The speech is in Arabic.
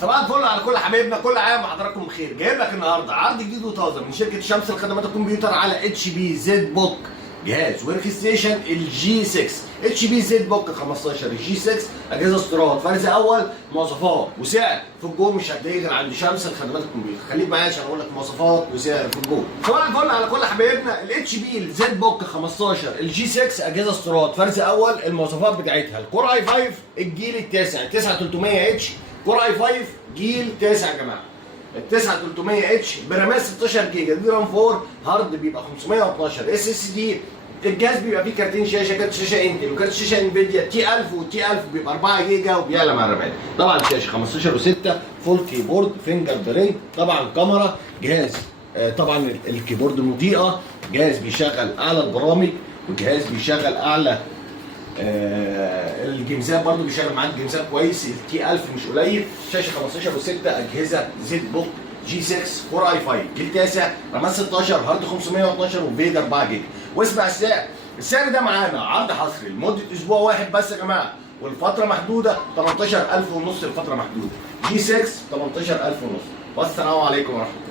صباح الفل على كل حبايبنا، كل عام وحضراتكم بخير. جايب لك النهارده عرض جديد وطازه من شركه شمس لخدمات الكمبيوتر على اتش بي زد بوك، جهاز ورك ستيشن الجي 6. اتش بي زد بوك 15 الجي 6 اجهزه استيراد فرز اول، مواصفات وسعر في الجو مش هتلاقيه غير عند شمس لخدمات الكمبيوتر. خليك معايا عشان اقول لك مواصفات وسعر في الجو. صباح الفل على كل حبايبنا. الاتش بي زد بوك 15 الجي 6 اجهزه استيراد فرز اول. المواصفات بتاعتها الكور اي 5 الجيل التاسع 9300 اتش، كور اي 5 جيل تاسع يا جماعه. ال 9300 اتش برامات 16 جيجا، دي رام 4، هارد بيبقى 512 اس اس دي. الجهاز بيبقى فيه كارتين شاشه، كارت شاشه انتل وكارت شاشه انفيديا تي 1000، والتي 1000 بيبقى 4 جيجا وبيعلى مع الرامات. طبعا شاشه 15 و6، فول كيبورد فينجر برينت، طبعا كاميرا، جهاز طبعا الكيبورد مضيئه، جهاز بيشغل اعلى البرامج، وجهاز بيشغل اعلى الجيمزات، برضو بيشغل معاك جيمزات كويس. التي 1000 مش قليل. شاشه 15 و6، اجهزه زد بوك جي 6 كور اي 5 جيل تاسع، رامات 16، هارد 512 وفيجا 4 جيجا. واسمع السعر ده معانا عرض حصري لمده اسبوع واحد بس يا جماعه، والفتره محدوده. 18500 الفتره محدوده. جي 6 18500. والسلام عليكم ورحمه الله.